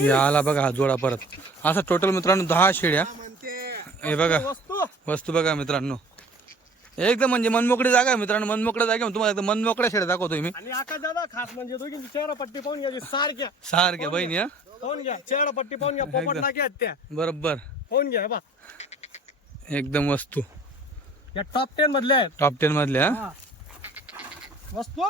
या आला बघा हा जोडा परत. असा टोटल मित्रांनो दहा शेळ्या हे बघा. वस्तू बघा मित्रांनो. एकदम म्हणजे मनमोकळी जागा आहे मित्रांनो. मनमोकळ्या जागेवर तुम्हाला एकदम मनमोकळ्या शेळ्या दाखवतोय मी. आणि आकाश दादा खास म्हणजे दोघींची चेहरा पट्टी पाहून घ्या सारख्या. सारख्या बहिणी हा? पाहून घ्या. चेहरा पट्टी पाहून घ्या. पोपट नाकी आहेत त्या. बरोबर. पाहून घ्या हे बा एकदम वस्तू. या टॉप टेन मधल्या आहेत. टॉप टेन मधल्या हा? वस्तू?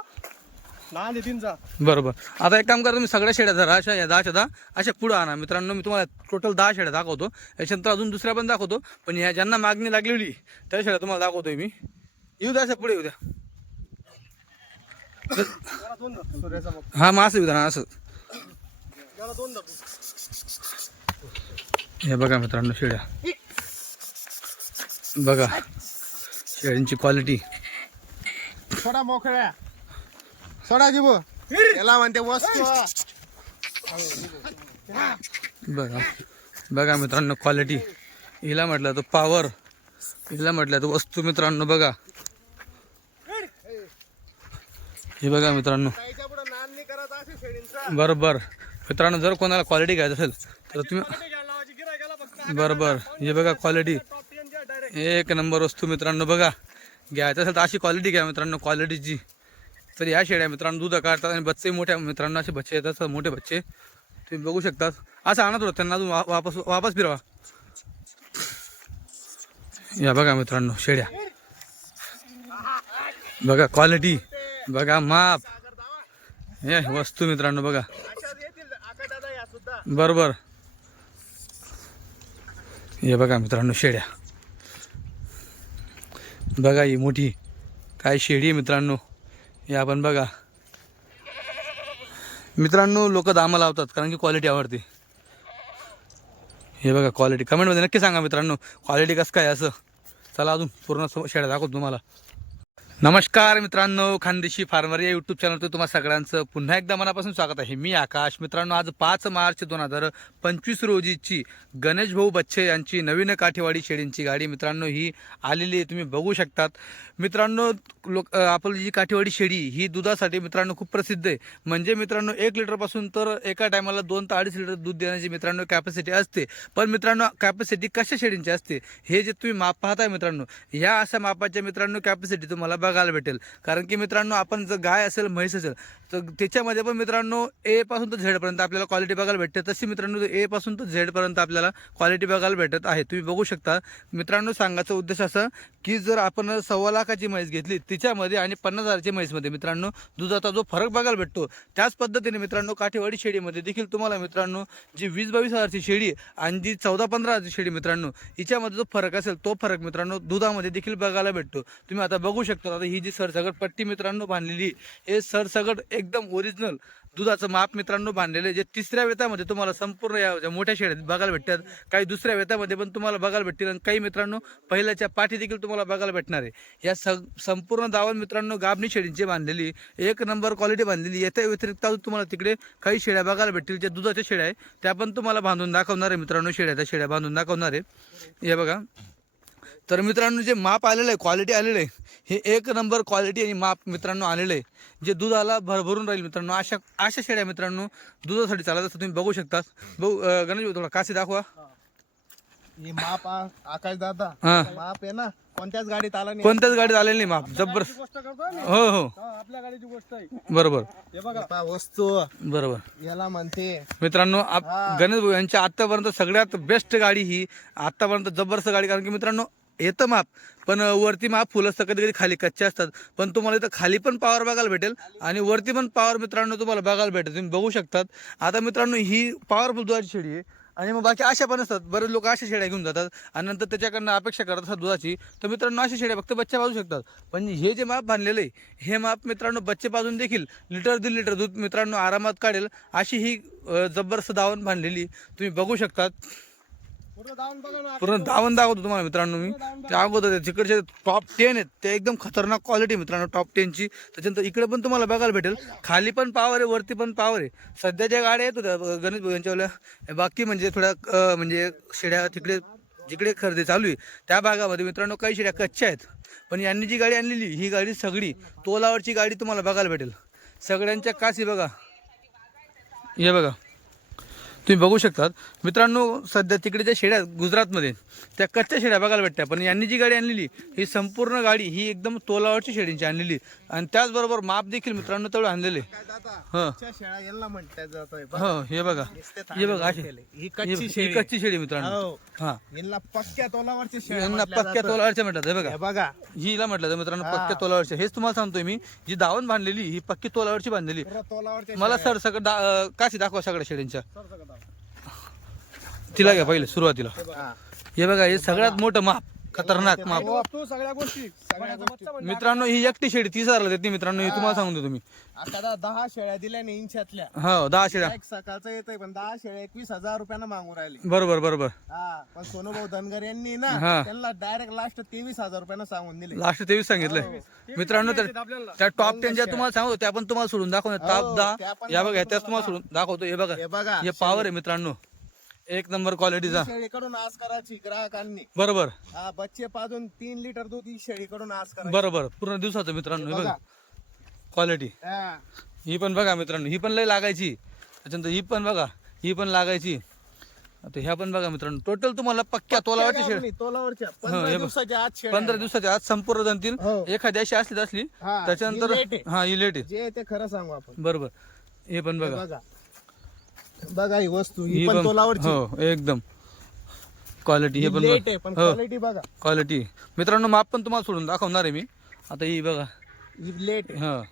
बरोबर. आता एक काम करा तुम्ही सगळ्या शेड्या धरा अशा या दहाच्या दहा अशा पुढं आणा. मित्रांनो मी तुम्हाला टोटल दहा शेड्या दाखवतो. याच्यानंतर अजून दुसऱ्या पण दाखवतो. पण ह्या ज्यांना मागणी लागलेली त्या शेड्या तुम्हाला दाखवतोय मी. येऊ द्या अशा पुढे येऊ द्या. हा मग असं येऊ द्या ना असं. हे बघा मित्रांनो शेळ्या बघा. शेळ्यांची क्वालिटी सोडा मोकळ्या. सोडा जीबो याला म्हणते वस्तू. बघा. बघा मित्रांनो क्वालिटी हिला म्हटलं तर पॉवर हिला म्हटलं तर वस्तू मित्रांनो बघा. हे बघा मित्रांनो. बरोबर. मित्रांनो जर कोणाला क्वालिटी घ्यायचं असेल तर तुम्ही बरोबर. हे बघा क्वालिटी एक नंबर वस्तू मित्रांनो बघा. घ्यायचं असेल तर अशी क्वालिटी घ्या मित्रांनो क्वालिटीची तर ह्या शेळ्या मित्रांनो दूध काढतात आणि बच्चे मोठ्या मित्रांनो असे बच्चे येतात मोठे बच्चे. तुम्ही बघू शकतात. असं आणत होतं त्यांना अजून वा- वापस वापस फिरवा. या बघा मित्रांनो शेळ्या बघा क्वालिटी बघा माप. हे वस्तू मित्रांनो बघा. या बरोबर. हे बघा मित्रांनो शेड्या. बघा ही मोठी. काय शेडी आहे मित्रांनो. हे आपण बघा. मित्रांनो लोक दामं लावतात कारण की क्वालिटी आवडते. हे बघा क्वालिटी कमेंटमध्ये नक्की सांगा मित्रांनो क्वालिटी कसं काय असं. चला अजून पूर्ण सम- दाखवतो तुम्हाला. नमस्कार मित्रांनो खानदेशी फार्मर या यूट्यूब चॅनलवर तुम्हाला सगळ्यांचं पुन्हा एकदा मनापासून स्वागत आहे. मी आकाश. मित्रांनो आज पाच मार्च दोन हजार पंचवीस रोजीची गणेश भाऊ बच्चे यांची नवीन काठेवाडी शेळींची गाडी मित्रांनो ही आलेली आहे. तुम्ही बघू शकतात. मित्रांनो लोक आपली जी काठेवाडी शेळी ही दुधासाठी मित्रांनो खूप प्रसिद्ध आहे. म्हणजे मित्रांनो एक लिटरपासून तर एका टायमाला दोन ते अडीच लिटर दूध देण्याची मित्रांनो कॅपॅसिटी असते. पण मित्रांनो कॅपॅसिटी कशा शेळींची असते हे जे तुम्ही माप पाहताय मित्रांनो ह्या अशा मापाच्या मित्रांनो कॅपॅसिटी तुम्हाला बघायला भेटेल. कारण की मित्रांनो आपण जर गाय असेल म्हैस असेल तर त्याच्यामध्ये पण मित्रांनो ए पासून तर झेडपर्यंत आपल्याला क्वालिटी बघायला भेटते. तशी मित्रांनो ए पासून तर झेडपर्यंत आपल्याला क्वालिटी बघायला भेटत आहे. तुम्ही बघू शकता. मित्रांनो सांगायचा उद्देश असं की जर आपण सव्वा लाखाची म्हैस घेतली तिच्यामध्ये आणि पन्नास हजारची म्हैसमध्ये मित्रांनो दुधाचा जो फरक बघायला भेटतो त्याच पद्धतीने मित्रांनो काठेवाडी शेळीमध्ये देखील तुम्हाला मित्रांनो जी वीस बावीस हजारची शेळी आणि जी चौदा पंधरा हजारची शेळी मित्रांनो हिच्यामध्ये जो फरक असेल तो फरक मित्रांनो दुधामध्ये देखील बघायला भेटतो. तुम्ही आता बघू शकता आता ही जी सरसगट पट्टी मित्रांनो बांधलेली हे सरसगट एकदम ओरिजिनल दुधाचं माप मित्रांनो बांधलेलं आहे. जे तिसऱ्या वेतामध्ये तुम्हाला संपूर्ण या मोठ्या शेळ्यात बघायला भेटतात. काही दुसऱ्या वेतामध्ये पण तुम्हाला बघायला भेटतील आणि काही मित्रांनो पहिल्याच्या पाठी देखील तुम्हाला बघायला भेटणार आहे. या स संपूर्ण दावण मित्रांनो गाबणी शेळींची बांधलेली एक नंबर क्वालिटी बांधलेली. याच्या व्यतिरिक्त अजून तुम्हाला तिकडे काही शेळ्या बघायला भेटतील. ज्या दुधाच्या शेळ्या आहे त्या पण तुम्हाला बांधून दाखवणार आहे मित्रांनो. शेळ्या त्या शेळ्या बांधून दाखवणार आहे. हे बघा. तर मित्रांनो जे माप आलेलं आहे क्वालिटी आलेलं आहे हे एक नंबर क्वालिटी आणि माप मित्रांनो आलेलं आहे जे दुधाला भरभरून राहील मित्रांनो अशा अशा शेळ्या मित्रांनो दुधासाठी चालत असतात तुम्ही बघू शकता. बघू गणेश भाऊ थोडा काशी दाखवा. हे माप आ- आकाश दादा हा. माप आहे ना कोणत्याच गाडीत आला नाही. कोणत्याच गाडीत आलेलं नाही माप जबर गाडीची गोष्ट करतो आम्ही. हो हो. आपल्या गाडीची गोष्ट आहे. बरोबर. हे बघा. वस्तू बरोबर. याला म्हणते. मित्रांनो आप गणेश भाऊ यांच्या आतापर्यंत सगळ्यात बेस्ट गाडी ही आतापर्यंत जबरदस्त गाडी कारण की मित्रांनो येतं माप. पण वरती माप फुलं असतं कधी कधी खाली कच्चे असतात. पण तुम्हाला इथं खाली पण पावर बघायला भेटेल आणि वरती पण पावर मित्रांनो तुम्हाला बघायला भेटेल. तुम्ही बघू शकतात. आता मित्रांनो ही पॉवरफुल दुधाची शेळी आहे. आणि मग बाकी अशा पण असतात. बरेच लोक अशा शेड्या घेऊन जातात आणि नंतर त्याच्याकडनं अपेक्षा करत असतात दुधाची. तर मित्रांनो अशा शेड्या फक्त बच्चे पाजू शकतात. पण हे जे माप बांधलेलं आहे हे माप मित्रांनो बच्चे पाजून देखील लिटर दीड लिटर दूध मित्रांनो आरामात काढेल. अशी ही जबरदस्त दावण बांधलेली तुम्ही बघू शकतात. पूर्ण जाऊन दाखवतो तुम्हाला मित्रांनो मी. त्या अगोदर तिकडचे टॉप टेन आहेत ते एकदम खतरनाक क्वालिटी मित्रांनो टॉप टेनची त्याच्यानंतर इकडे पण तुम्हाला बघायला भेटेल. खाली पण पावर आहे वरती पण पावर आहे. सध्या ज्या गाड्या आहेत होत्या गणेश यांच्यावाल्या बाकी म्हणजे थोड्या म्हणजे शेड्या तिकडे जिकडे खरेदी चालू आहे त्या भागामध्ये मित्रांनो काही शेड्या कच्च्या आहेत. पण यांनी जी गाडी आणलेली ही गाडी सगळी तोलावरची गाडी तुम्हाला बघायला भेटेल. सगळ्यांच्या कासी बघा. हे बघा. तुम्ही बघू शकतात. मित्रांनो सध्या तिकडे ज्या शेड्या गुजरातमध्ये त्या कच्च्या शेड्या बघायला भेटत्या पण यांनी जी गाडी आणलेली ही संपूर्ण गाडी ही एकदम तोलावरची शेडींची आणलेली आणि त्याचबरोबर माप देखील मित्रांनो तेवढं आणलेले हं. हो बघा. हे बघा ही कच्ची शेडी मित्रांनो. हो. यांना पक्क्या तोलावरची यांना पक्क्या. तोलावरच्या म्हणतात हे बघा. हे बघा. हिला म्हटलं तर मित्रांनो. पक्क्या तोलावरच्या. हेच तुम्हाला सांगतोय मी जी दावण बांधलेली ही पक्की तोलावरची बांधलेली. मला सर सगळं काशी दाखवा सगळ्या शेडींच्या तिला घ्या पहिले सुरुवातीला. शेळ्या. हा. हे बघा हे सगळ्यात मोठं माप खतरनाक माप. तू सगळ्या गोष्टी सगळ्या गोष्टी. मित्रांनो ही एकटी शेडी तीस हजारला देते मित्रांनो हे तुम्हाला सांगून देतो मी. आता दा- दहा शेळ्या दिल्या ना इंचातल्या हो दहा शेड्या एक सकाळचं येतंय पण दहा शेळ्या एकवीस हजार रुपयानं मागून राहिले. बरोबर बरोबर. हा पण सोनूभाऊ धनगर यांनी ना हा. त्यांना डायरेक्ट लास्ट तेवीस हजार रुपयानं सांगून दिले. लास्ट तेवीस सांगितलंय. मित्रांनो त्या त्या टॉप टेन ज्या तुम्हाला सांगतो त्या पण तुम्हाला सोडून दाखवतो टॉप हो, दहा. त्या पण या बघा त्याच तुम्हाला सोडून दाखवतो. हे बघा. हे बघा. हे पॉवर आहे मित्रांनो. एक नंबर क्वालिटीचा शेळीकडून आज करायची ग्राहकांनी. बरोबर. हा बच्चे पाजून तीन लिटर दूध ही शेळीकडून आज करायची. बरोबर. पूर्ण दिवसाचं मित्रांनो हे बघा. क्वालिटी हा. पण बघा मित्रांनो ही पण लय लागायची. त्याच्यानंतर ही पण बघा ही पण लागायची. आता ह्या पण बघा मित्रांनो टोटल तुम्हाला पक्क्या तोलावरची गावनी, तोलावरच्या. हे पंधरा. दिवसाच्या शेळ्या पंधरा दिवसाच्या आज संपूर्ण जनतील हो. एखादी अशी असली तर असली. हा, त्याच्यानंतर ही late आहे. हा ही लेट आहे. जे आहे ते खरं सांगू आपण. बरोबर. हे पण बघा. बघा. बघा ही वस्तू ही ही पण तोलावरची. हो एकदम. क्वालिटी हे पण लेट आहे पण हो. क्वालिटी बघा. क्वालिटी मित्रांनो माप पण तुम्हाला सोडून दाखवणार आहे मी. आता ही बघा. ही लेट आहे. हा.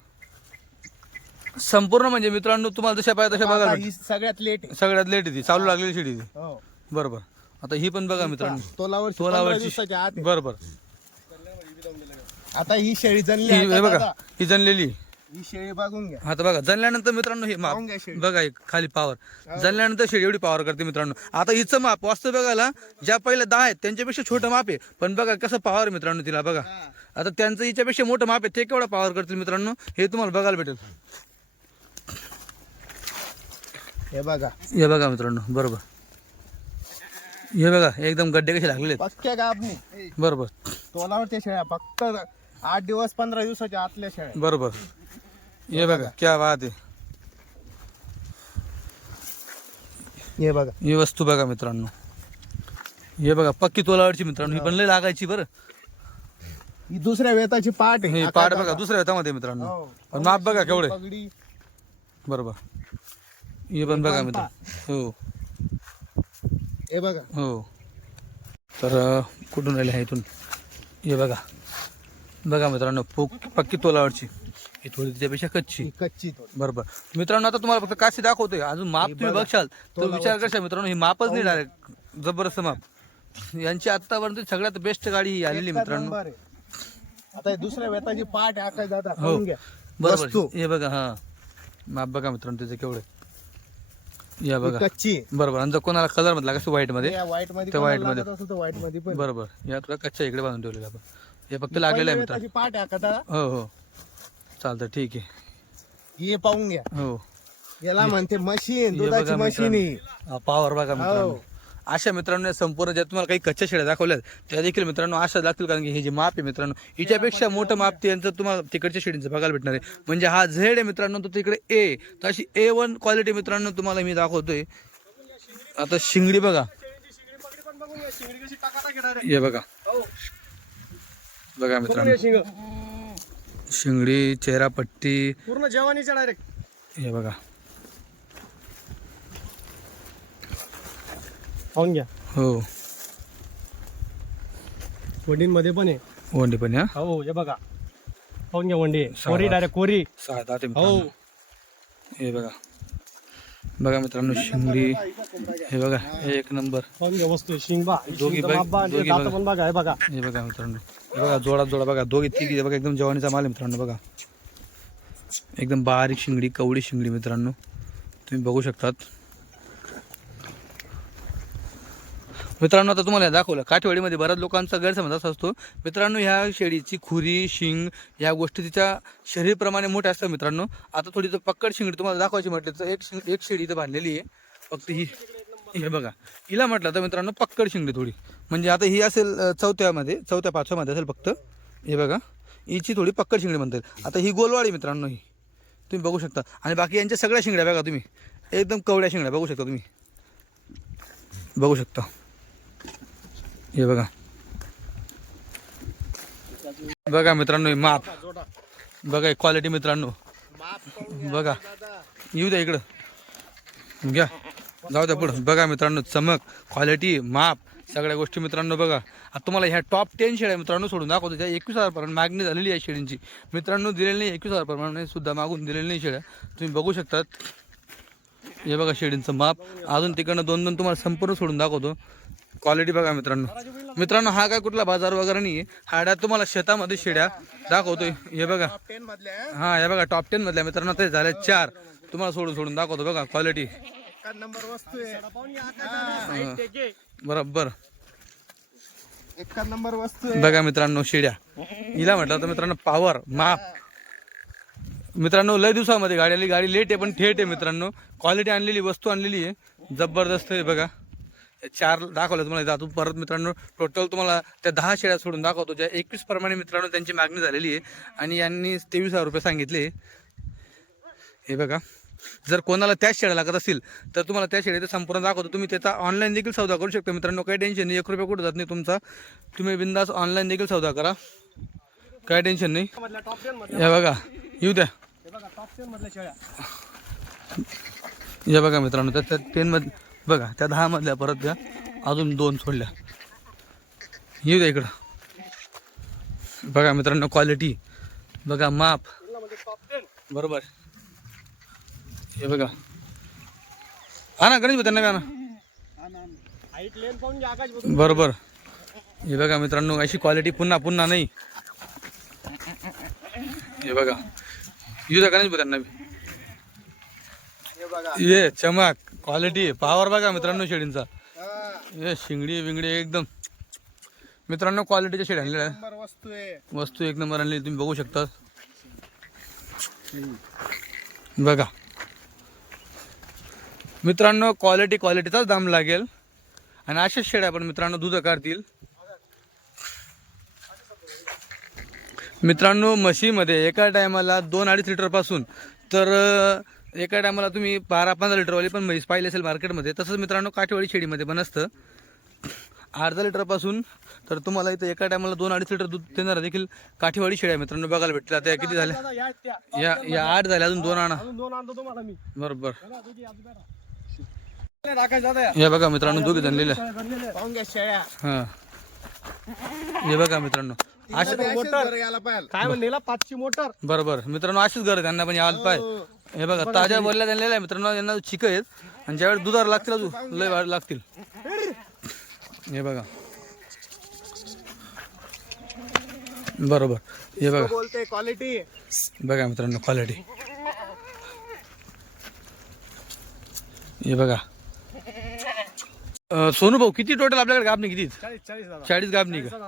संपूर्ण म्हणजे मित्रांनो तुम्हाला जशा पाहिजे तशा बघायला ही सगळ्यात लेट आहे. सगळ्यात लेट आहे ती. चालू लागलेली शिडी ती. हो. बरोबर. आता ही पण बघा मित्रांनो. तोलावरची पंधरा तोलावरची आत. बरोबर. आता ही शेळी जनली ही हे बघा. ही जनलेली ही शेळी बघून घ्या. आता बघा जनल्यानंतर मित्रांनो हे पाहून घ्या माप शेळी. बघा एक खाली पावर जनल्यानंतर शेळी एवढी पावर करते मित्रांनो. आता हिचं माप वास्तव बघायला ज्या पहिल्या दहा आहेत त्यांच्यापेक्षा छोटं माप आहे. पण बघा कसं पावर आहे मित्रांनो तिला बघा. हा. आता त्यांचं हिच्यापेक्षा मोठं माप आहे ते केवढं पावर करतील मित्रांनो हे तुम्हाला बघायला भेटेल. हे बघा. हे बघा मित्रांनो बरोबर. हे बघा एकदम गड्डे कसे लागलेले आहेत पक्क्या गाबनी बरोबर. तोलावरच्या शेळ्या फक्त आठ दिवस पंधरा दिवसाच्या आतल्या शेळ्या. बरोबर. हे बघा. क्या बात आहे. हे बघा. ही वस्तू बघा मित्रांनो. हे बघा पक्की तोलावरची मित्रांनो. ही पण लय लागायची बरं. ही दुसऱ्या वेताची पाठ आहे. हे दादा. बघा दुसऱ्या हातामध्ये मित्रांनो. हो. पण माप बघा केवढे. पगडी. बरोबर. हे पण बघा मित्र. हो. हे बघा. हो. तर कुठून आले आहे इथून? हे बघा. बघा मित्रांनो पोक पक्की तोलावरची. ही थोडी कच्ची. ही कच्ची थोडी. बरोबर. मित्रांनो आता तुम्हाला फक्त काशी दाखवतोय. अजून माप तुम्ही बघशाल तर विचार करशाल मित्रांनो ही मापच नाही डायरेक्ट जबरदस्त माप. यांची आतापर्यंत सगळ्यात बेस्ट गाडी ही आलेली एकच मित्रांनो. आहे. आता हे दुसऱ्या वेताची पाठ आहे आकाश दादा हो. घ्या. बरोबर. हे बघा हा. माप बघा मित्रांनो त्याचे केवढे. या ही बघा. कच्ची आहे. बरोबर. आणि जर कोणाला कलर मधला कसं व्हाईटमध्ये? या व्हाईटमध्ये त्या white कोणाला मध्ये. लागत असेल तर व्हाईटमध्ये पण. बरोबर. या तुला कच्च्या इकडे बांधून ठेवलेलं आपण. हे फक्त लागलेलं आहे मित्रांनो. पाठ दादा. हो हो. चालतं ठीक आहे. हे पाहून घ्या. हो. याला म्हणते मशीन हे दुधाची बघा मशीन ही पॉवर बघा मित्रांनो. हो. अशा मित्रांनो या संपूर्ण ज्या तुम्हाला काही कच्च्या शेळ्या दाखवल्यात त्या देखील मित्रांनो अशा लागतील कारण की हे जे माप आहे मित्रांनो हिच्यापेक्षा मोठं माप ते यांचं तुम्हाला तिकडच्या शेळींचं बघायला भेटणार आहे. म्हणजे हा झेड आहे मित्रांनो तो तिकडे ए तर अशी ए वन क्वालिटी मित्रांनो तुम्हाला मी दाखवतोय. आता शिंगडी बघा. शिंगडी पकडी पण बघून घ्या शिंगडी कशी टाका टाकी हे बघा. हो. बघा मित्रांनो. शिंग शिंगडी चेहरा पट्टी पूर्ण जेवणीच्या डायरेक्ट हे बघा. पाहून घ्या. हो. वडींमध्ये पण आहे. वंडी पण या हो? हे बघा. पाहून घ्या वंडी. कोरी डायरेक्ट कोरी. सहा दहा ते हो. हे बघा. बघा मित्रांनो शिंगडी. हे बघा एक नंबर. दोघी दोघी बघा हे बघा. हे बघा मित्रांनो हे बघा जोडा जोडा बघा दोघी तिघी बघा एकदम जवानीचा माल आहे मित्रांनो बघा. एकदम बारीक शिंगडी कवडी शिंगडी मित्रांनो तुम्ही बघू शकतात. मित्रांनो आता तुम्हाला दाखवलं काठेवाडीमध्ये बऱ्याच लोकांचा गैरसमज असा असतो. मित्रांनो ह्या शेळीची खुरी शिंग ह्या गोष्टी तिच्या शरीरप्रमाणे मोठ्या असतात मित्रांनो. आता थोडी जर पक्कड शिंगडी तुम्हाला दाखवायची म्हटलं तर एक शिंग एक शेळी इथं बांधलेली आहे. फक्त ही हे बघा. हिला म्हटलं तर मित्रांनो पक्कड शिंगडी थोडी. म्हणजे आता ही असेल चौथ्यामध्ये चौथ्या पाचव्यामध्ये असेल फक्त. हे बघा. हिची थोडी पक्कड शिंगडी म्हणता येईल आता ही गोलवाडी मित्रांनो ही. तुम्ही बघू शकता. आणि बाकी यांच्या सगळ्या शिंगड्या बघा तुम्ही. एकदम कवड्या शिंगड्या बघू शकता तुम्ही. बघू शकता. हे बघा. बघा मित्रांनो माप. बघा क्वालिटी मित्रांनो. बघा. येऊ द्या इकडं. घ्या. जाऊ द्या पुढं. बघा मित्रांनो चमक क्वालिटी माप सगळ्या गोष्टी मित्रांनो बघा. आता तुम्हाला ह्या टॉप टेन शेळ्या मित्रांनो सोडून दाखवतो. त्या एकवीस हजारपर्यंत मागणी झालेली आहे शेळींची. मित्रांनो दिलेली नाही एकवीस हजारपर्यंत सुद्धा मागून दिलेली नाही शेळ्या. तुम्ही बघू शकतात. हे बघा शेळींचं माप. अजून तिकडनं दोन दोन तुम्हाला संपूर्ण सोडून दाखवतो. क्वालिटी बघा मित्रांनो. मित्रांनो हा काय कुठला बाजार वगैरे नाही हाड्या तुम्हाला शेतामध्ये शेड्या दाखवतोय. हे बघा. हा हे बघा टॉप टेन मधल्या मित्रांनो ते झाले चार. तुम्हाला सोडून सोडून दाखवतो बघा क्वालिटी बरोबर. नंबर वस्तू बघा मित्रांनो शिड्या. हिला म्हटलं तर मित्रांनो पॉवर माप. मित्रांनो लय दिवसामध्ये गाडी आली. गाडी लेट आहे पण थेट आहे मित्रांनो. क्वालिटी आणलेली वस्तू आणलेली आहे. जबरदस्त आहे बघा. चार दाखवलं तुम्हाला जातो परत मित्रांनो टोटल तुम्हाला त्या दहा शेळ्या सोडून दाखवतो ज्या एकवीस प्रमाणे मित्रांनो त्यांची मागणी झालेली आहे. आणि यांनी तेवीस हजार रुपये सांगितले. हे बघा जर कोणाला त्याच शेळ्या लागत असेल तर तुम्हाला त्या शेळ्याचं संपूर्ण दाखवतो. तुम्ही त्याचा ऑनलाईन देखील सौदा करू शकता. मित्रांनो काही टेन्शन नाही. एक रुपये कुठं जात नाही तुमचा. तुम्ही बिंदास ऑनलाईन देखील सौदा करा. काय टेन्शन नाही. हे बघा येऊ द्या. हे बघा मित्रांनो त्या त्या टेनमध्ये बघा त्या दहा मधल्या परत द्या अजून दोन सोडल्या. येऊ द्या इकडं. बघा मित्रांनो क्वालिटी बघा माप. बरोबर. हे बघा. हा ना गणेश त्यांना आकाश बघून बरोबर. हे बघा मित्रांनो अशी क्वालिटी पुन्हा पुन्हा नाही. हे बघा. येऊ द्या गणेश त्यांना ये चमक. क्वालिटी पॉवर बघा मित्रांनो शेळींचा. हा, ये शिंगडी बिंगडी एकदम. मित्रांनो क्वालिटीच्या शेळ्या आणलेल्या आहे. वस्तू आहे. वस्तू एक नंबर आणली तुम्ही बघू शकता. बघा. मित्रांनो क्वालिटी क्वालिटीचाच दाम लागेल. आणि अशाच शेळ्या पण मित्रांनो दूध काढतील मित्रांनो म्हशीमध्ये एका टायमाला दोन अडीच लिटरपासून तर एका टायमाला तुम्ही बारा पंधरा लिटरवाली पण म्हैस पाहिली असेल मार्केटमध्ये तसंच मित्रांनो काठेवाडी शेळीमध्ये पण असतं. अर्धा लिटरपासून तर तुम्हाला इथं एका टायमाला दोन अडीच लिटर दूध देणारा देखील काठीवाडी शेळ्या मित्रांनो. बघायला भेटतील. आता या किती झाल्या? या या आठ झाल्या अजून दोन आणा. बरोबर. या. हे बघा मित्रांनो दोघी शेळ्या. हा. हे बघा मित्रांनो. अशा यायला पाहिजे. काय म्हणलेला पाचची मोटर? बरोबर. मित्रांनो अशीच गरज त्यांना पण यायला पाय हे बघा ताज्या बोलल्या त्यांना मित्रांनो यांना चिक आहेत. आणि ज्यावेळेस दुधार लागतील अजून लय वाढ लागतील. हे बघा. बरोबर. हे बघा. बोलते क्वालिटी बघा मित्रांनो क्वालिटी हे बघा. अं, सोनू भाऊ किती टोटल आपल्याकडे गाबणी किती चाळीस चाळीस दादा. चाळीस गाबणी चाळीस का.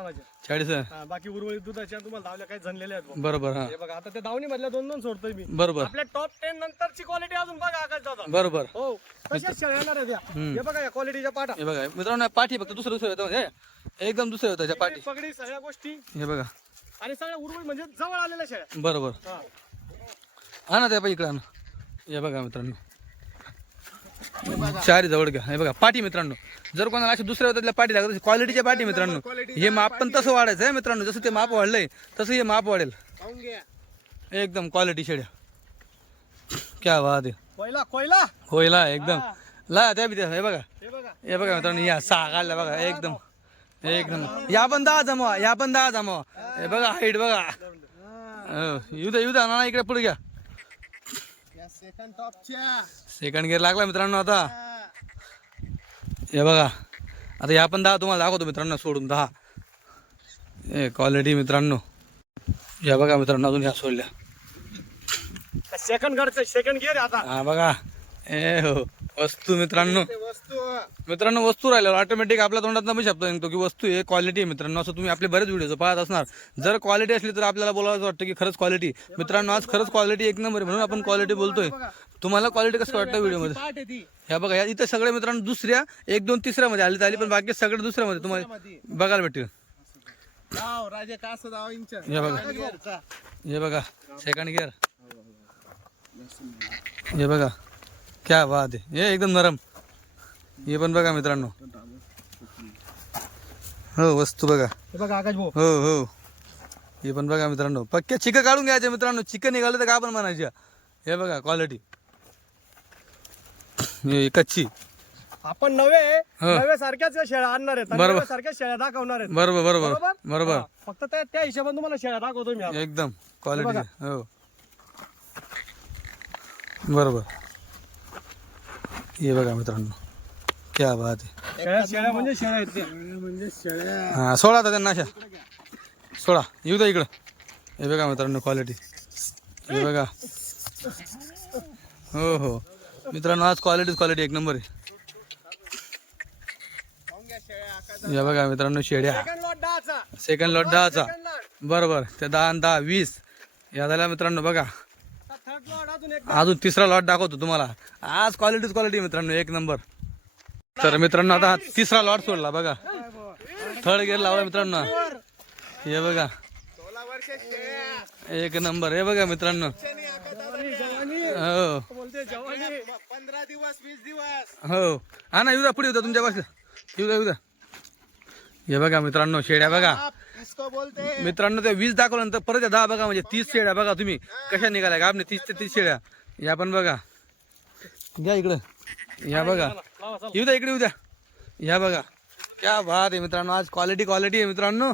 चाळीस आहे. हा, बाकी उर्वरित दुधाच्या तुम्हाला धावल्या काही झनलेल्या आहेत बुवा. बरोबर हा. हे बघा आता त्या दावणी मधल्या दोन दोन सोडतोय मी. बरोबर. आपल्या टॉप टेन नंतरची क्वालिटी अजून बघा आकाश दादा. बरोबर. हो तशाच शेळ्या येणार आहेत या. हे बघा या क्वालिटीच्या पाटा. हे बघा मित्रांनो पाठी फक्त दुसरं दुसरं होतं म्हणजे एकदम दुसरं होतं त्याच्या पाठी. पगडी सगळ्या गोष्टी. हे बघा. आणि सगळ्या उर्वरित म्हणजे जवळ आलेल्या शेळ्या. बरोबर. हा. हा ना त्या पाहिजे इकडं आणा. हे बघा मित्रांनो. चारी जवळ घ्या. हे बघा पाठी मित्रांनो. जर कोणाला अशा दुसऱ्या त्यातल्या पाठी लागत क्वालिटीच्या पाठी मित्रांनो. हे माप पण तसं वाढायचं आहे मित्रांनो. जसं ते माप वाढलंय तसं हे माप वाढेल. एकदम क्वालिटी शेड्या. क्या बात आहे. कोयला एकदम. ला त्या बी हे बघा. हे बघा. मित्रांनो या सहा काढल्या बघा एकदम. एकदम. या पण दहा जमवा या पण दहा जमवा. हे बघा हाईट बघा. हो, येऊ द्या येऊ द्या ना इकडे पुढे घ्या. सेकंड टॉपच्या सेकंड गिअर लागला मित्रांनो आता. हे बघा. आता या पण दहा तुम्हाला दाखवतो मित्रांनो सोडून दहा. ए क्वालिटी मित्रांनो. या बघा मित्रांनो अजून या सोडल्या. सेकंड गडचं सेकंड गिअर आता. हा बघा. ए हो. वस्तू मित्रांनो. मित्रांनो वस्तू राहिल्यावर ऑटोमॅटिक आपल्या तोंडात पण शब्द निघतो की वस्तू आहे क्वालिटी आहे मित्रांनो. असं तुम्ही आपले बरेच व्हिडिओ पाहत असणार. जर क्वालिटी असली तर आपल्याला बोलावं वाटतं की खरंच क्वालिटी मित्रांनो आज खरंच क्वालिटी एक नंबर आहे म्हणून आपण क्वालिटी बोलतोय. तुम्हाला क्वालिटी कसं वाटतं व्हिडिओमध्ये ह्या बघा या इथं सगळे मित्रांनो दुसऱ्या एक दोन तिसऱ्या मध्ये आली तर आली पण बाकी सगळे दुसऱ्यामध्ये. तुम्हाला बघायला भेटेल. हे बघा. हे बघा सेकंड गिअर हे बघा. क्या बात आहे हे एकदम नरम। हे पण बघा मित्रांनो। हो वस्तू बघा। हे बघा आकाश भाऊ. हो हो. हे पण बघा मित्रांनो। पक्क्या चिकन काढून घ्यायचे मित्रांनो. चिकन निघालं तर का पण म्हणायच्या हे बघा क्वालिटी हे कच्ची. आपण नवे हो. नवे सारख्याच शेळ्या आणणार आहेत बरोबर. नव्या सारख्याच शेळ्या दाखवणार आहेत. बरोबर बरोबर बरोबर? बरोबर. हा. फक्त त्या त्या हिशोबाने तुम्हाला शेळ्या दाखवतो मी आता. एकदम क्वालिटी हो. बरोबर. हे बघा मित्रांनो क्या बात आहे. म्हणजे. म्हणजे हा सोळा आता त्यांना अशा. सोळा येऊ द्या इकडं. हे बघा मित्रांनो क्वालिटी हे बघा. हो हो. मित्रांनो आज क्वालिटीच क्वालिटी एक नंबर आहे. हे बघा मित्रांनो शेड्या. Second lot दहाचा. बरोबर त्या दहा आणि दहा वीस. या झाल्या मित्रांनो बघा. अजून तिसरा लॉट दाखवतो तुम्हाला. आज क्वालिटीच क्वालिटी मित्रांनो एक नंबर तर मित्रांनो आता तिसरा लॉट सोडला बघा. थर्ड गिअर लावला मित्रांनो. हे बघा. एक नंबर हे बघा मित्रांनो. हो. पंधरा दिवस वीस दिवस हो. हा ना येऊ द्या पुढे येऊ द्या तुमच्या पास येऊ द्या येऊ द्या. हे बघा मित्रांनो शेड्या बघा. मित्रांनो त्या वीस दाखवल्यानंतर परत त्या दहा बघा म्हणजे तीस शेड्या बघा तुम्ही. कशा निघाल्या? का आपले तीस ते तीस शेड्या. या पण बघा. घ्या इकडं. या बघा. चला. येऊ द्या इकडे येऊ द्या. या बघा. क्या बात आहे मित्रांनो आज क्वालिटी क्वालिटी आहे मित्रांनो.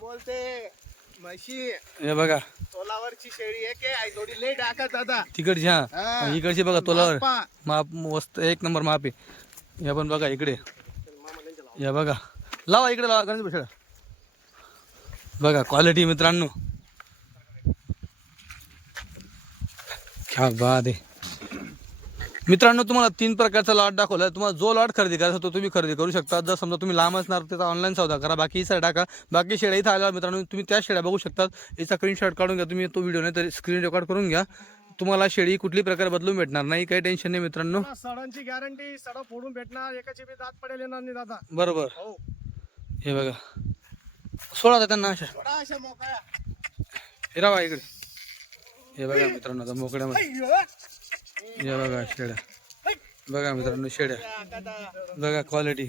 बोलते म्हशी. हे बघा. सोलावरची शेळी आहे. के थोडी लेट आकत आता तिकडची हा. हा. इकडची बघा तोलावर. माप. मस्त एक नंबर माप आहे. या पण बघा इकडे. या बघा. लावा इकडे लावा गणेश भाऊ, बघा क्वालिटी मित्रांनो. आहे. मित्रांनो तुम्हाला तीन प्रकारचा लॉट दाखवला तुम्हाला जो लॉट खरेदी करायचा तो तुम्ही खरेदी करू शकता. जर समजा तुम्ही लांब असणार त्याचा ऑनलाईन सौदा करा. बाकी इथं टाका. बाकी शेळ्या इथं आल्यावर मित्रांनो तुम्ही त्या शेळ्या बघू शकतात. याचा स्क्रीनशॉट काढून घ्या. तुम्ही तो व्हिडिओ नाही तर स्क्रीन रेकॉर्ड करून घ्या. तुम्हाला शेळी कुठली प्रकार बदलून भेटणार नाही. काही टेन्शन नाही मित्रांनो. सडांची गॅरंटी सडा फोडून भेटणार. एकाची दात पडेल येणार नाही दादा. बरोबर. हो. हे बघा. सोडा आता त्यांना अशा. हे राहा इकडे. हे बघा मित्रांनो आता मोकळ्यामध्ये. हे बघा शेड्या. बघा मित्रांनो शेड्या. बघा क्वालिटी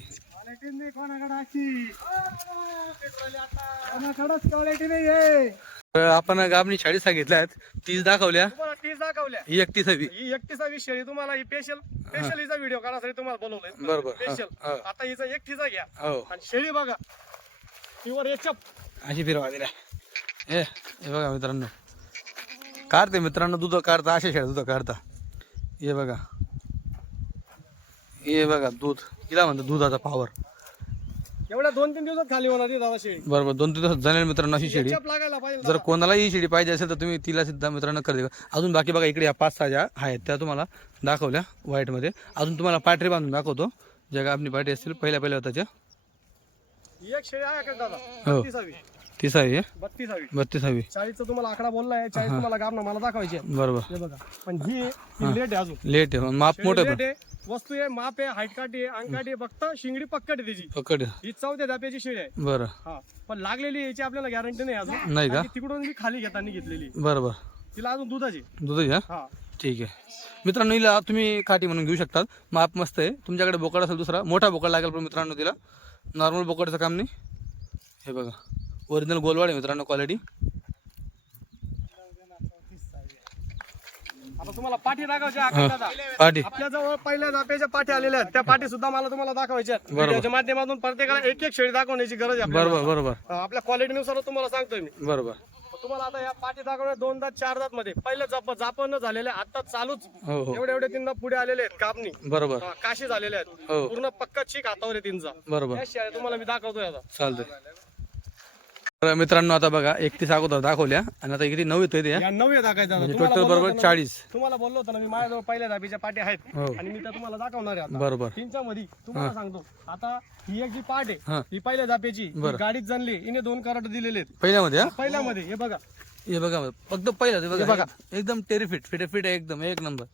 आपण गाबणी शाळी सांगितल्या आहेत. तीस दाखवल्या. तुम्हाला तीस दाखवल्या. ही एकतीस हवी ही एकटीसावी शेळी तुम्हाला ही स्पेशल स्पेशल हिचा व्हिडिओ करायसाठी तुम्हाला बोलवलंय. बरोबर. स्पेशल हा. आता हिचा एकटीचा घ्या. हो. आणि शेळी बघा. अशी फिरवा दिल्या हे हे बघा मित्रांनो. काढते मित्रांनो दूध काढता अशा शेळ्या दूध काढता. हे बघा. हे बघा दूध. हिला म्हणतात दुधाचा पावर एवढ्या दोन तीन दिवसात खाली होणार दादा शेळी. बरोबर दोन तीन दिवस जाणार मित्रांनो अशी शेळी. एचप लागायला पाहिजे जर कोणाला ही शेळी पाहिजे असेल तर तुम्ही तिला सुद्धा मित्रांनो खरेदी करा. अजून बाकी बघा इकडे या पाच सहा ज्या आहेत त्या तुम्हाला दाखवल्या व्हाईटमध्ये अजून तुम्हाला पाठरी बांधून दाखवतो. ज्या गाबणी पाठी असतील पहिल्या पहिल्या होत्या एक शेळी आहे दादा? हो. बत्तीसावी. तिसावी बत्तीसावी. बत्तीसावी. चाळीसचा तुम्हाला आकडा बोललाय चाळीस तुम्हाला गाब मला दाखवायची आहे. बरोबर. हे बघा. पण ही लेट आहे अजून. लेट आहे. माप मोठं शेळी आहे आहे. वस्तू आहे माप आहे हाईट काठी आहे अंगकाठी आहे फक्त शिंगडी पक्कट आहे त्याची पकड ही चौथ्या दाप्याची शेळी आहे. बरं. हा. पण लागलेली याची आपल्याला गॅरंटी नाही अजून. नाही का? तिकडून मी खाली घेताना घेतलेली. बरोबर. तिला अजून दुधाची. दूध घ्या. हा. ठीक आहे. मित्रांनो हिला तुम्ही काठी म्हणून घेऊ शकतात. माप मस्त आहे. तुमच्याकडे बोकड असेल दुसरा मोठा बोकड लागेल पण मित्रांनो तिला. नॉर्मल बोकडचं काम नाही. हे बघा ओरिजिनल गोलवाड आहे मित्रांनो क्वालिटी आता तुम्हाला पाठी दाखवायची आपल्या जवळ पहिल्या पाठी आलेल्या आहेत. त्या पाठी सुद्धा मला तुम्हाला दाखवायच्या आहेत. व्हिडिओच्या माध्यमातून प्रत्येकाला एक एक शेळी दाखवण्याची गरज आहे आपल्याला. बरोबर बरोबर. आपल्या क्वालिटीनुसार तुम्हाला सांगतोय मी. बरोबर. तुम्हाला आता या पाठी दाखवण्या दोन दात चार दात मध्ये पहिले जाप जापन झालेले आता चालूच. हो हो. एवढे एवढे तीन पुढे आलेले आहेत कापणी. बरोबर. हा, काशी झालेले आहेत. हो. पूर्ण पक्का चीक हातावर आहे तीनचा. बरोबर. या शेळ्या तुम्हाला मी दाखवतोय आता. चालतंय. तर मित्रांनो आता बघा एकतीस अगोदर दाखवल्या. आणि आता किती? नऊ येतोय या म्हणजे टोटल बरोबर चाळीस. तुम्हाला बोललो होतो ना मी माझ्याजवळ पहिल्या दाबीच्या पाट्या आहेत. हो. आणि मी त्या तुम्हाला दाखवणार आहे आता. बरोबर. तीनच्या मध्ये तुम्हाला सांगतो. आता ही एक जी पाट हा. आहे ही. पहिल्या ही बरं. गाडीत जाणली हिने दोन कराट दिलेले आहेत. पहिल्यामध्ये हा? पहिल्यामध्ये हे बघा. हे बघा फक्त पहिलं बघा. एकदम टेरिफिट फिट एकदम एक नंबर.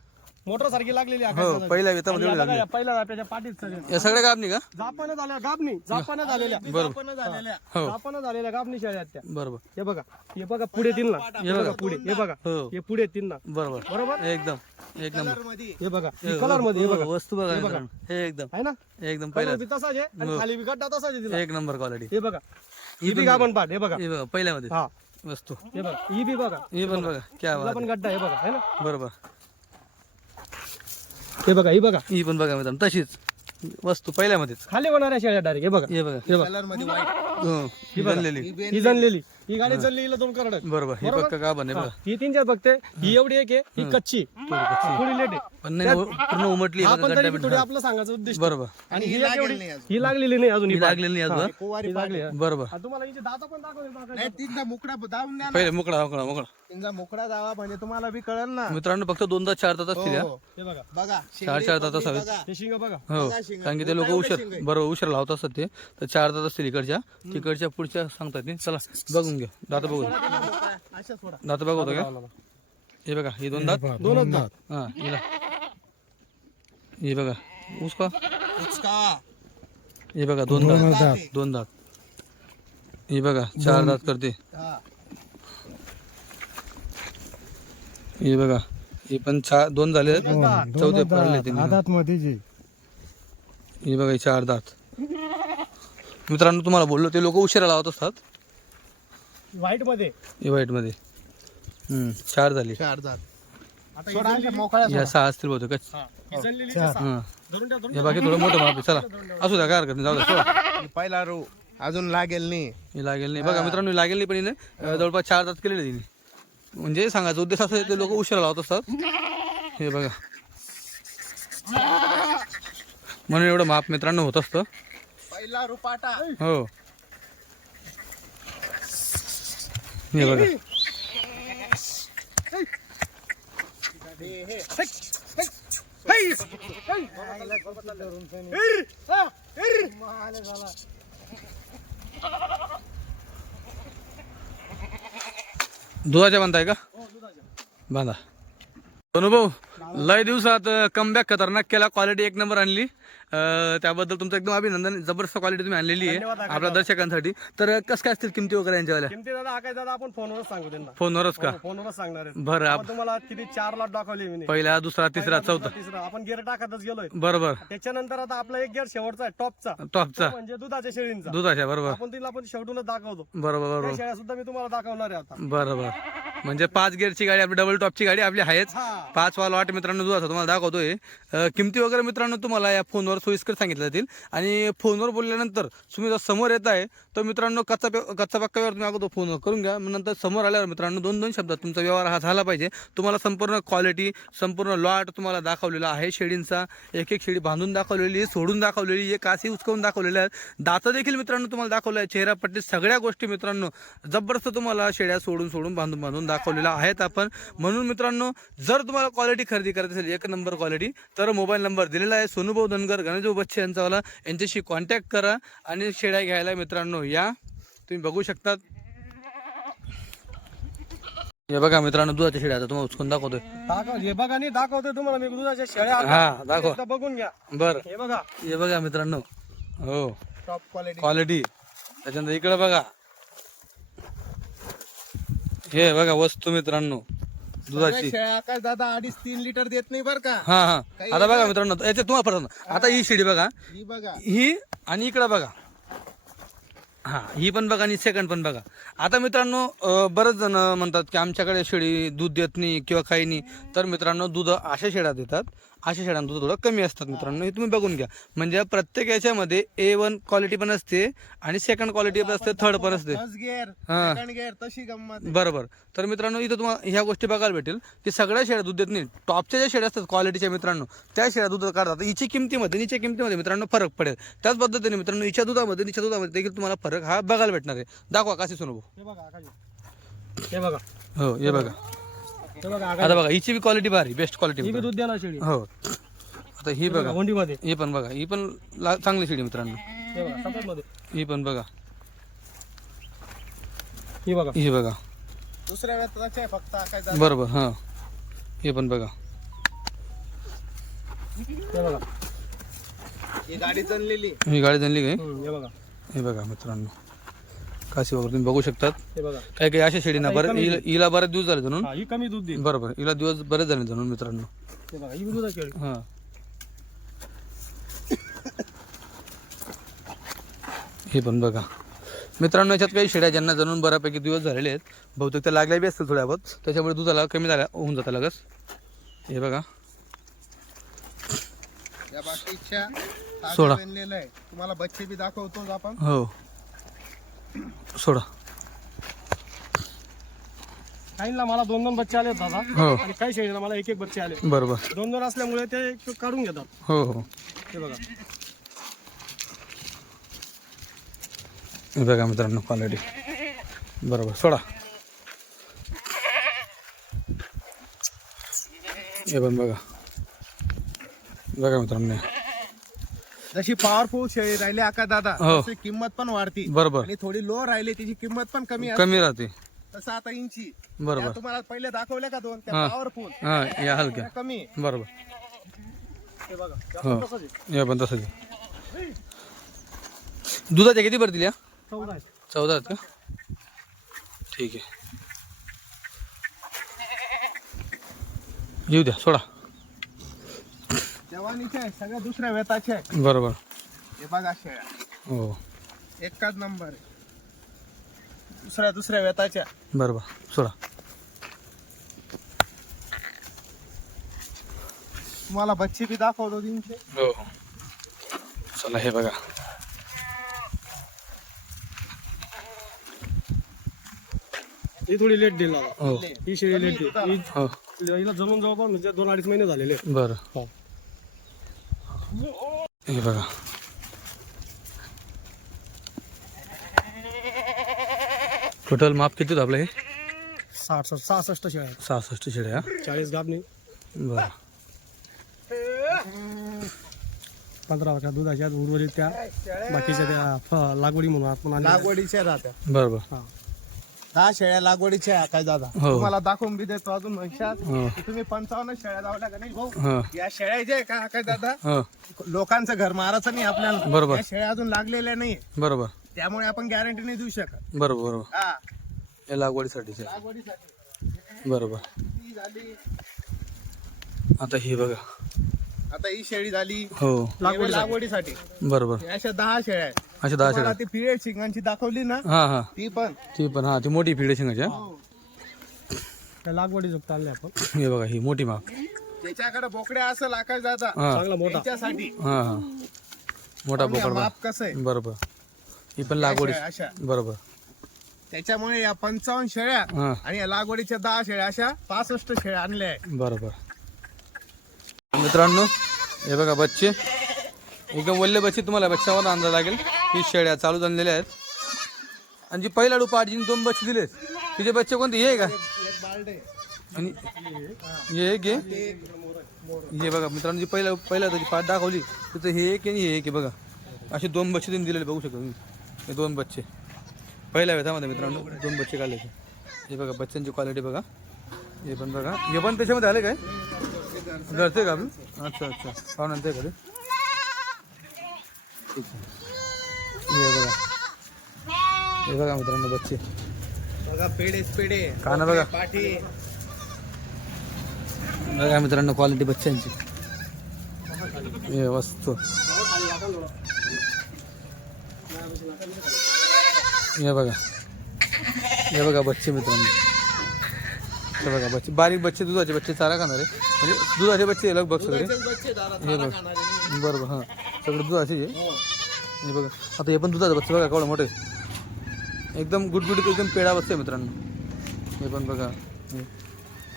मोटर सारखी लागलेली आहे हो. पहिल्या वेतामध्ये आणि एवढी या बघा, लागली. या पहिल्या आपल्या पाठीत सगळे. या सगळ्या गाबनी का? जापानं झाल्या गाबणी. जापानं झालेल्या. पण झालेल्या. हो. जापानं झालेल्या गाबणी शेळ्या आहेत त्या. बरोबर. हे बघा हे बघा पुढे तीन ना. हे बघा. पुढे हे बघा. हो. हे पुढे तीन ना. बरोबर. बरोबर? एकदम एक नंबरमध्ये हे बघा कलरमध्ये हे बघा. हो, वस्तू बघा मित्रांनो. हे एकदम. आहे ना? एकदम कलर बी तसाच आहे आणि खाली बी गड्डा तसाच आहे तिला. एक नंबर क्वालिटी हे बघा. ही बी गाभण पाठ हे बघा. हे बघा पहिल्यामध्ये. हा. वस्तू. हे बघा ही बी बघा. हे पण बघा. क्या तिला बात पण गड्डा आहे बघा. है ना? बरोबर. हे बघा ही बघा. ही पण बघा मित्रांनो तशीच. वस्तू पहिल्यामध्येच. खाली होणाऱ्या शेळ्या डायरेक्ट हे बघा हे बघा. हे बघा. हो बनलेली ही जनलेली ही गाडी चालली हिला दोन करड. बरोबर ही पक्का का बने बघा ही तीन चार बघते ही एवढी एक आहे ही कच्ची. थोडी लेट आहे. पण नाही पूर्ण उमटली हा बघा तरी थोडी आपलं सांगायचं उद्देश बरोबर. आणि ही एवढी ही लागलेली नाही अजून ही. लागलेली नाही अजून कुवारी लागली आहे. बरोबर तुम्हाला हिचे दाता पण दाखवले तिचा मुकडा दावून द्या ना. पहिले मोकळा मोकळा मोकळा तिचा मुकडा दावा म्हणजे तुम्हाला बी कळल ना. मित्रांनो फक्त दोनदा चार तास असतील. हो. हे बघा. बघा चार चार तास असावेत. बघा. हे शिंग बघा. हो कारण की ते लोक उशीर बरोबर उशीर लावत असतात ते. तर चार तास असतील इकडच्या. तिकडच्या पुढच्या सांगतात ते. चला बघून घ्या दात बघू दात बघवतो का हे बघा हे दोन दात दोनच दात हा हिला हे बघा उसका. हे बघा दोन दात दोन दात हे बघा चार दात करते हा. हे बघा हे पण चार दोन झाले चौथे पडले तिने मध्ये हे बघा हे चार दात मित्रांनो तुम्हाला बोललो ते लोक उशिरा लावत असतात व्हाईटमध्ये? वाईटमध्ये. हम्म, चार झाली. चार जात सोडा अशा मोकळ्या या सहा असतील बहुतेक. हा. जनलेली ते सहा. हा. धरून ठेवा, धरून बाकी थोडं मोठं माप आहे. चला. असू द्या काय हरकत नाही जाऊ द्या सोडा. ही पहिला रो अजून लागेल नाही. हे लागेल नाही. बघा मित्रांनो हे लागेल नाही पण हिने अं, जवळपास चार दात केलेले तिने. म्हणजे सांगायचा उद्देश असा ते लोक उशिरा लावत असतात. हे बघा. म्हणून एवढं माप मित्रांनो होत असतं. पहिला रुपाटा हो. हे बघा. दुधाच्या बांधाय का? बांधा. अनुभव लय दिवसात कमबॅक खतरनाक केला क्वालिटी एक नंबर आणली. त्याबद्दल तुमचं एकदम अभिनंदन. जबरदस्त क्वालिटी तुम्ही आणलेली आहे आपल्या दर्शकांसाठी. तर कसं काय असतील किमती वगैरे यांच्यावाल्या? किमती दादा आकाश दादा आपण फोनवरच सांगू त्यांना. फोनवरच का? हो, फोनवरच सांगणार आहे बरं आप- तुम्हाला किती? चार लाख दाखवले मी. पहिला दुसरा तिसरा चौथा. तिसरा. आपण गेअर टाकतच गेलोय. बरोबर. त्याच्यानंतर आता आपला एक गेअर शेवटचा आहे टॉपचा. टॉपचा. म्हणजे दुधाच्या शेळींचा. दुधाच्या बरोबर. आपण तिला आपण शेवटूनच दाखवतो. बरोबर त्या बरोबर शेळ्या सुद्धा मी तुम्हाला दाखवणार आहे आता. बरोबर. म्हणजे पाच गिअरची गाडी आपली डबल टॉपची गाडी आपली आहेच. हा. पाच वाल वाट मित्रांनो दुधाचा तुम्हाला दाखवतोय. अं, किमती वगैरे मित्रांनो तुम्हाला या फोनवर सोयीस्कर सांगितलं जातील. आणि फोनवर बोलल्यानंतर तुम्ही जर समोर येत आहे तर मित्रांनो कच्चा पे- कच्चा पक्का व्यवहार तुम्ही अगोदर फोनवर करून घ्या. मग नंतर समोर आल्यावर मित्रांनो दोन दोन शब्दात तुमचा व्यवहार हा झाला पाहिजे. तुम्हाला संपूर्ण क्वालिटी संपूर्ण लॉट तुम्हाला दाखवलेला आहे शेडींचा. एक एक शेडी बांधून दाखवलेली सोडून दाखवलेली एक कासी उचकवून दाखवलेल्या आहेत दातं देखील मित्रांनो तुम्हाला दाखवलं आहे चेहरापट्टी सगळ्या गोष्टी मित्रांनो जबरदस्त तुम्हाला शेळ्या सोडून सोडून बांधून बांधून दाखवलेल्या आहेत आपण. म्हणून मित्रांनो जर तुम्हाला क्वालिटी खरेदी करायची असेल एक नंबर क्वालिटी तर मोबाईल नंबर दिलेला आहे. सोनूभाऊ धनगर गणेशभाऊ बच्चे यांचावाला यांच्याशी कॉन्टॅक्ट करा आणि शेळ्या घ्यायला मित्रांनो या. तुम्ही बघू शकतात. हे बघा मित्रांनो दुधाच्या शेळ्या आता तुम्हाला उचकून दाखवतोय. दाखव हे बघा नाही दाखवतोय तुम्हाला मी दुधाच्या शेळ्या. हा दाखव. एकदा बघून घ्या. बर. हे बघा. हे बघा मित्रांनो. हो. टॉप क्वालिटी क्वालिटी त्याच्यानंतर इकडे बघा. हे बघा वस्तू मित्रांनो. दुधाची. आकाश दादा अडीच तीन लिटर देत नाही बर का? हा हा. आता बघा मित्रांनो याच्यात तुम्हाला फरक आता ही शिडी बघा. ही बघा. ही आणि इकडं बघा. हा ही पण बघा आणि सेकंड पण बघा. आता मित्रांनो अं, बरेच जण म्हणतात की आमच्याकडे शेळी दूध देत नाही किंवा काही नाही. तर मित्रांनो दूध अशा शेळ्या देतात. अशा शेळ्यांना दूध थोडं कमी असतात मित्रांनो हे तुम्ही बघून घ्या. म्हणजे प्रत्येक याच्यामध्ये ए वन क्वालिटी पण असते आणि सेकंड क्वालिटी पण असते थर्ड पण असते. फर्स्ट गिअर हा. सेकंड गिअर तशी गंमत आहे. बरोबर. तर मित्रांनो इथं तुम्हाला ह्या गोष्टी बघायला भेटेल की सगळ्या शेळ्या दूध देत नाही टॉपच्या ज्या शेळ्या असतात क्वालिटीच्या मित्रांनो त्या शेळ्या दूध काढतात हिची किमतीमध्ये हिच्या किमतीमध्ये मित्रांनो फरक पडेल. त्याच पद्धतीने मित्रांनो हिच्या दुधामध्ये हिच्या दुधामध्ये देखील तुम्हाला फरक हा बघायला भेटणार आहे. दाखवा काशी सोनू हे बघा आकाश हे बघा. हो हे बघा. आता बघा हिची बी क्वालिटी भारी बेस्ट क्वालिटी ही दूध शेळी. हो. आता ही बघा होंडीमध्ये. ही पण बघा ही पण ला- चांगली शेळी मित्रांनो. हे मध्ये ही पण बघा. ही बघा. ही बघा. दुसऱ्या वेळेस फक्त बरोबर हां. हे पण बघा. हे बघा. ही गाडी चाललेली ही गाडी जनली काय हे? हे बघा मित्रांनो. काशी वगैरे तुम्ही बघू शकतात. हे बघा. काही काही अशा शेळी ना बरं हिला हिला बरेच दिवस झाले जणून हा ही कमी दूध देईल. बरोबर हिला दिवस बरेच झाले जणून मित्रांनो. हे बघा ही दुधाची शेळी. हां. हे पण बघा. मित्रांनो याच्यात काही शेळ्या ज्यांना जणून बऱ्यापैकी दिवस झालेले आहेत बहुतेक त्या लागल्या बी असतील थोड्या बहुत त्याच्यामुळे दुधाला कमी झाल्या होऊन जातं लगेच. हे बघा. या बाकीच्या सोडा. बनलेलं आहे. तुम्हाला बच्चे बी दाखवतो आपण. हो. सोडा. काहींना मला दोन दोन बच्चे आले दादा. हो. आणि काही शेळीला मला एक एक बच्चे आले बरोबर. दोन दोन असल्यामुळे ते एक काढून घेतात. हो हो. हे बघा. हे बघा मित्रांनो क्वालिटी बरोबर सोडा. हे पण बघा. बघा मित्रांनो जशी पॉवरफुल शेळी राहिली आका दादा हो. तशी किंमत पण वाढती. बरोबर. आणि थोडी लो राहिली त्याची किंमत पण कमी असते. कमी राहते. तसं आता इंची. बरोबर. त्या तुम्हाला पहिले दाखवल्या का दोन? हा. पॉवरफुल हां या हलक्या. कमी. आहे. बरोबर. हे बघा. हो. जास्त तसंच आहे. या पण तसंच आहे. दुधाच्या किती भरतील या? चौदा आहे चौदा आहेत का? ठीक आहे. येऊ द्या सोडा. जवानीचे आहे सगळ्या दुसऱ्या वेताचे आहे बरोबर. हे बघा शेळ्या. हो. एकाच नंबर आहे. दुसऱ्या दुसऱ्या वेताच्या. बरोबर. सोडा. तुम्हाला बच्चे बी दाखवतो तीनशे हो हो. चला हे बघा. ही थोडी लेट दादा हो. ही शेळी लेट देईल ही- हो. हिला जमून जवळपास म्हणजे दोन अडीच महिने झालेले आहेत. बरं. हो. हे बघा. टोटल माप किती होतं आपलं हे? साठ सहा- सहासष्ट शेळ्या सहासष्ट शेळ्या. चाळीस गाबणी. बरं. पंधरा वर्षात दुधाच्या उर्वरित त्या. बाकीच्या त्या फ- लागवडी म्हणून आपण. लागवडीच्या राहत्या. बरोबर हा. दहा शेळ्या लागवडीच्या आहे काय दादा? हो. तुम्हाला दाखवून बी देतो अजून भविष्यात. हो. की तुम्ही पंचावन्न शेळ्या लावल्या का नाही भाऊ? हां. या शेळ्या जे आहे का काय दादा? हो. लोकांचं घर मारायचं नाही आपल्याला. बरोबर. या शेळ्या अजून लागलेल्या नाही. बरोबर. त्यामुळे आपण गॅरंटी नाही देऊ शकत. बरोबर बरोबर. हा. हे लागवडीसाठीचे लागवडीसाठी. बरोबर. ही झाली. आता ही बघा. आता ही शेळी झाली. हो. लागवडी लागवडीसाठी. बरोबर. हे अशा दहा शेळ्या आहेत. अशा दहा तुम्हाला शेळ्या ती पिळे शिंगांची दाखवली ना हां हां. ती पण. ती पण हां ती मोठी पिढी शिंगाची हां? त्या लागवडी जुक्त आणले आपण. हे बघा ही मोठी माप. ज्याच्याकडे बोकड्या असेल आकाश दादा हां. चांगला मोठा. त्याच्यासाठी. हां हां. मोठा बोकड माप कसं आहे. बरोबर. ही पण लागवडी. अशा. बरोबर. त्याच्यामुळे या पंचावन्न शेळ्या हां. आणि या लागवडीच्या दहा शेळ्या अशा पासष्ट शेळ्या आणल्या आहे बरोबर. मित्रांनो हे बघा बच्चे. एकदम वल्ले बच्चे तुम्हाला बच्च्यावर अंदाज लागेल. ही शेळ्या चालू झालेल्या आहेत. आणि जी पहिला डुपा आजीने दोन बच्चे दिले तिचे बच्चे कोणते? हे आहे का? आणि हे एक हे बघा मित्रांनो जी पहिला पहिला त्याची पाठ दाखवली तिथं हे एक आणि हे एक आहे बघा. असे दोन बच्चे त्यांनी दिलेले बघू शकता तुम्ही. हे दोन बच्चे. पहिल्या वेळामध्ये मित्रांनो. दोन बच्चे काढले हे बघा बच्चांची क्वालिटी बघा. हे पण बघा. हे पण त्याच्यामध्ये आले काय? घरचे का आपलं? अच्छा अच्छा. पाहून आणते घरी ठीक आहे. हे बघा. हे बघा मित्रांनो बच्चे. बघा पेढे काना बघा? पाठी. बघा मित्रांनो क्वालिटी बच्चांची हे वस्तू. हे बघा. हे बघा बच्चे मित्रांनो. हे बघा बच्चे. बारीक बच्चे दुधाचे बच्चे चारा खाणार आहे. म्हणजे दुधाचे बच्चे अलग बघ सगळे. हे बघ. बरोबर हां. सगळे दुधाचे हे बघा. आता हे पण दुधाचं बच्चे बघा केवढं मोठे एकदम गुडगुडीत एकदम पेढा बच्चे आहे मित्रांनो. हे पण बघा.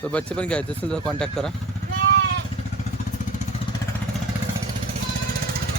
तर बच्चे पण घ्यायचे असेल तर कॉन्टॅक्ट करा.